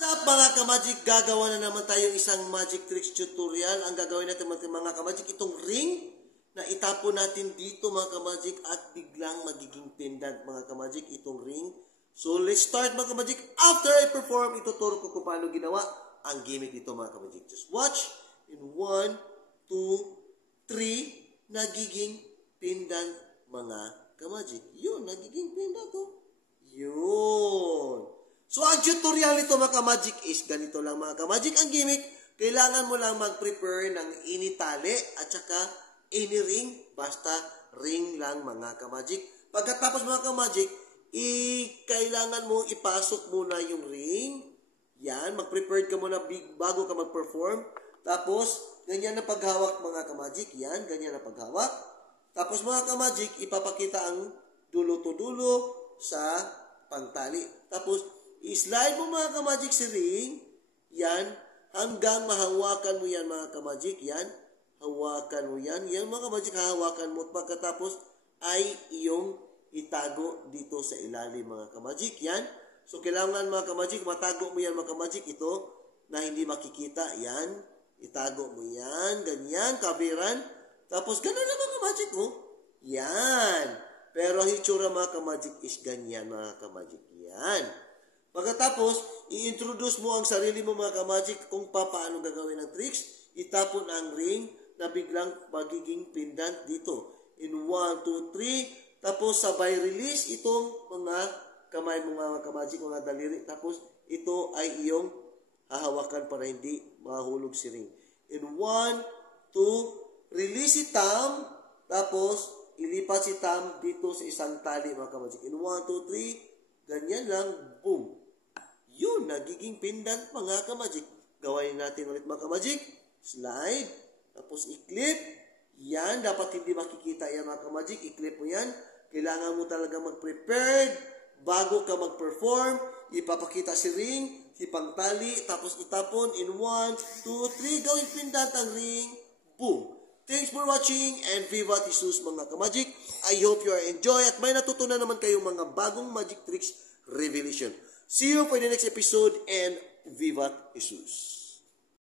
What's up mga ka-magic? Gagawa na naman tayo isang magic tricks tutorial. Ang gagawin natin mga ka-magic, itong ring na itapon natin dito mga ka-magic at biglang magiging pendant mga ka-magic itong ring. So let's start mga ka-magic. After I perform, ituturo ko kung paano ginawa ang gimmick dito mga ka-magic. Just watch. In 1, 2, 3, nagiging pendant mga ka-magic. Yun, nagiging pendant oh. Yun. So, ang tutorial nito mga ka-magic is ganito lang mga ka-magic. Ang gimmick, kailangan mo lang mag-prepare ng initali at saka ini-ring. Basta ring lang mga ka-magic. Pagkatapos mga ka-magic, kailangan mo ipasok muna yung ring. Yan, mag-prepare ka muna bago ka mag-perform. Tapos, ganyan na paghawak mga ka-magic. Yan, ganyan na paghawak. Tapos mga ka-magic, ipapakita ang dulo to dulo sa pangtali. Tapos, i-slide mo mga ka-magic si ring. Yan. Hanggang mahawakan mo yan mga ka-magic. Yan. Hawakan mo yan. Yan mga ka-magic, hahawakan mo. At pagkatapos ay iyong itago dito sa ilalim mga ka-magic. Yan. So, kailangan mga ka-magic, matago mo yan mga ka-magic. Ito na hindi makikita. Yan. Itago mo yan. Ganyan. Kabiran. Tapos, ganun na mga ka-magic. Oh. Yan. Pero ang hitsura mga ka-magic is ganyan mga ka-magic. Yan. Pagkatapos, i-introduce mo ang sarili mo mga ka-magic kung paano gagawin ang tricks. Itapon ang ring na biglang magiging pendant dito. In 1, 2, 3. Tapos sabay release itong mga kamay mo mga ka-magic, mga daliri. Tapos ito ay iyong hahawakan para hindi mahulog si ring. In 1, 2, release si Tam. Tapos ilipat si Tam dito sa isang tali mga ka-magic. In 1, 2, 3. Ganyan lang. Boom. Yun, nagiging pendant mga ka-magic. Gawain natin ulit mga ka-magic. Slide. Tapos i-clip. Yan, dapat hindi makikita yan mga ka-magic. I-clip mo yan. Kailangan mo talaga mag-prepared bago ka mag-perform. Ipapakita si ring, si pangtali, tapos itapon in 1, 2, 3. Gawin pendant ang ring. Boom. Thanks for watching and Viva Jesus mga ka-magic. I hope you are enjoy at may natutunan naman kayong mga bagong magic tricks revelation. See you for the next episode and Viva Jesus.